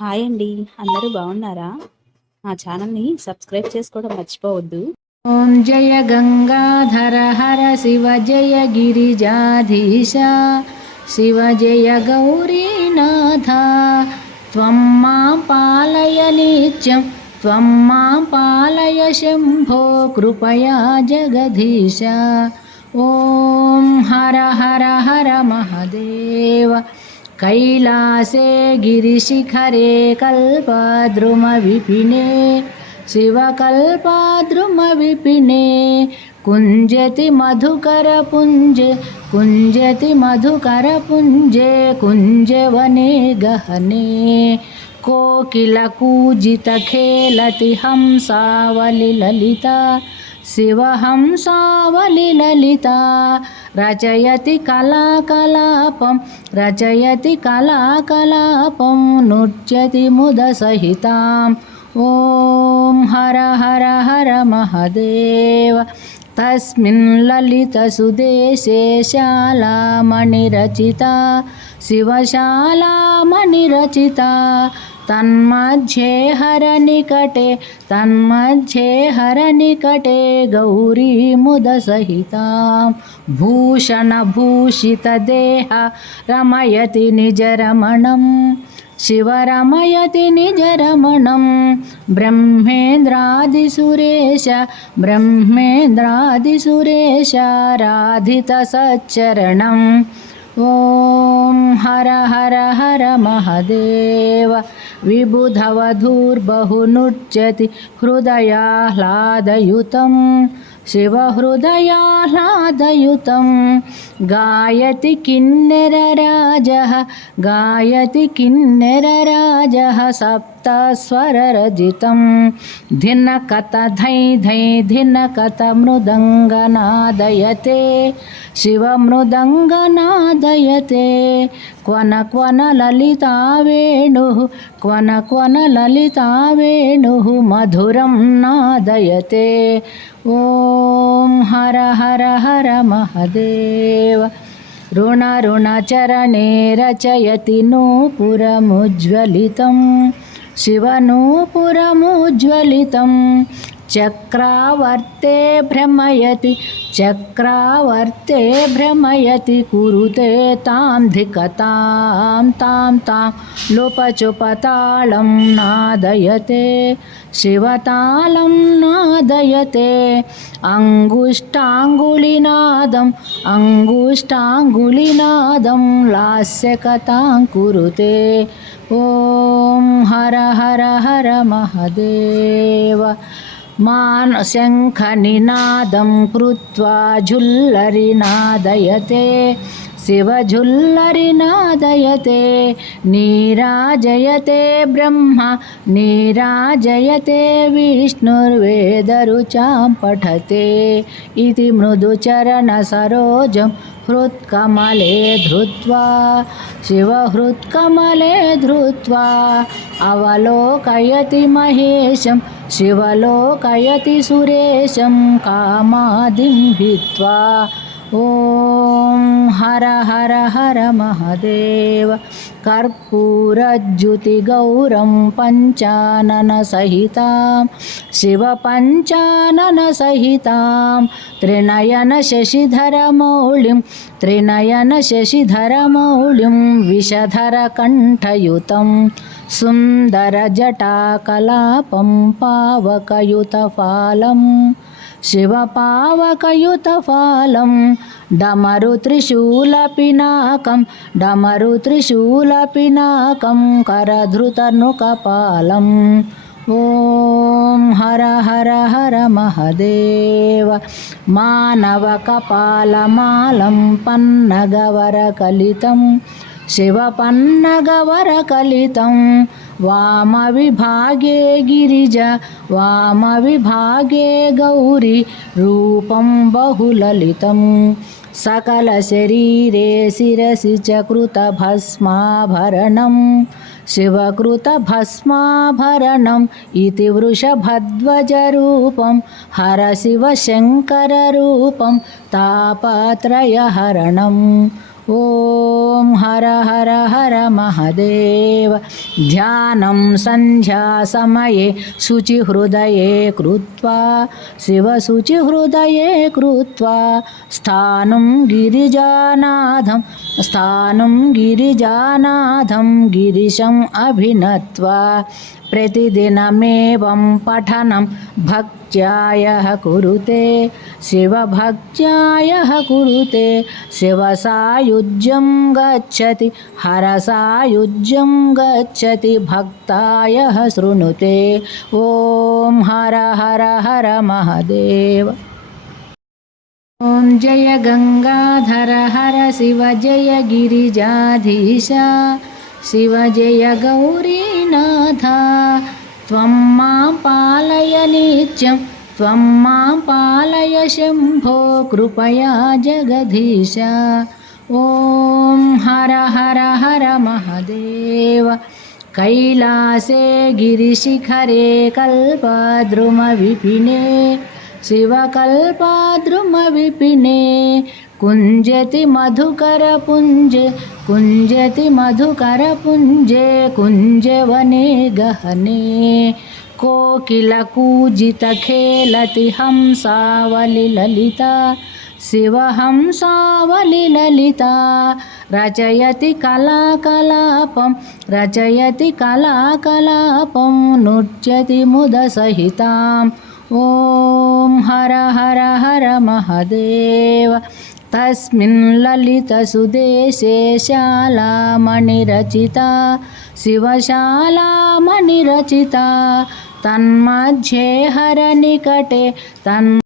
Hi అండి. అందరూ బాగున్నారా? మా ఛానల్‌ని సబ్స్క్రైబ్ చేసుకోవడం మర్చిపోవద్దు. ఓం జయ గంగాధర హర శివ జయ గిరిజాధీశ శివ జయ గౌరీనాథ త్వం మాం పాలయ నిత్యం త్వం మాం పాలయ శంభో కృపయా జగదీశ. ఓం హర హర హర మహదేవ. कैलासे गिरिशिखरे कल्पद्रुमविपिने शिवकल्पद्रुमविपिने कुञ्जति मधुकरपुञ्जे कुञ्जति मधुकरपुञ्जे कुञ्जवने गहने कोकिलकूजितखेलति हंसावलिललिता शिवहंसावलिललिता रचयति कलाकलापं रचयति कलाकलापं नृत्यति मुदसहिताम्. ॐ हर हर हर महदेव. तस्मिन् ललितसुदेशे शालामणिरचिता शिवशालामणिरचिता तन्मध्ये हरनिकटे गौरी मुदसहितां भूषणभूषितदेह रमयति निजरमणं शिवरमयति निजरमणं ब्रह्मेन्द्रादिसुरेश राधितसच्चरणम्. ॐ हर हर हर महदेव. विबुधवधूर्बहुनृत्यति हृदयाह्लादयुतं शिवहृदयाह्लादयुतं गायति किन्नरराजः सप्तस्वररजितं धिनकत धै धै धिनकत मृदङ्गनादयते शिवमृदङ्गनादयते क्वन क्वन ललिता वेणुः मधुरं नादयते. ॐ हर हर हर महदेव. ऋणचरणे रचयति नूपुरमुज्ज्वलितं शिवनूपुरमुज्ज्वलितं चक्रावर्ते भ्रमयति कुरुते तां धिकतां तां लोपचुपतालं नादयते शिवतालं नादयते अङ्गुष्ठाङ्गुलिनादं लास्यकथां कुरुते. ॐ हर हर हर महदेव. शङ्खनिनादं कृत्वा झुल्लरिनादयते शिवझुल्लरिनादयते नीराजयते ब्रह्मा नीराजयते विष्णुर्वेदरुचां पठते इति मृदुचरणसरोजं हृत्कमले धृत्वा शिवहृत्कमले धृत्वा अवलोकयति महेशं शिवलोकयति सुरेशं कामादिं भित्वा. ॐ हर हर हर महदेव. कर्पूरज्युतिगौरं पञ्चाननसहितां शिवपञ्चाननसहितां त्रिनयनशशिधरमौलिं विषधरकण्ठयुतं सुन्दरजटाकलापं पावकयुतफालं शिवपावकयुतफालं डमरुत्रिशूलपिनाकं करधृतनुकपालम्. ॐ हर हर हर महदेव. मानवकपालमालं पन्नगवरकलितं शिवपन्नगवरकलितं वामविभागे गिरिजा वामविभागे गौरी रूपं बहुललितं सकलशरीरे शिरसि च कृतभस्माभरणं शिवकृतभस्माभरणम् इति वृषभध्वजरूपं हरशिवशङ्कररूपं तापत्रयहरणम्. ॐ हर हर हर महादेव। ध्यानं सन्ध्यासमये शुचिहृदये कृत्वा शिवशुचिहृदये कृत्वा स्थानं गिरिजानाथं गिरिशम् अभिनत्वा प्रतिदिनमेवं पठनं भक्त्यायः कुरुते शिवभक्त्यायः कुरुते शिवसायुज्यं गच्छति हरसायुज्यं गच्छति भक्तायः शृणुते। ॐ हर हर हर महादेव। ॐ जय गंगाधर हर शिव जय गिरिजाधीश शिव जय गौरीनाथ। त्वं मां पालय नित्यं त्वं मां पालय शम्भो कृपया जगदीश। ॐ हर हर हर महादेव। कैलासे गिरिशिखरे कल्पद्रुमविपिने शिवकल्पद्रुमविपिने कुञ्जति मधुकरपुञ्जे कुञ्जवने गहने कोकिलकूजितखेलति हंसावलिललिता शिवहंसावलिललिता रचयति कलाकलापं नृत्यति मुदसहिताम्। ॐ हर हर हर महादेव। तस्मिन् ललितसुदेशे शालामणिरचिता शिवशालामणिरचिता तन्मध्ये हरनिकटे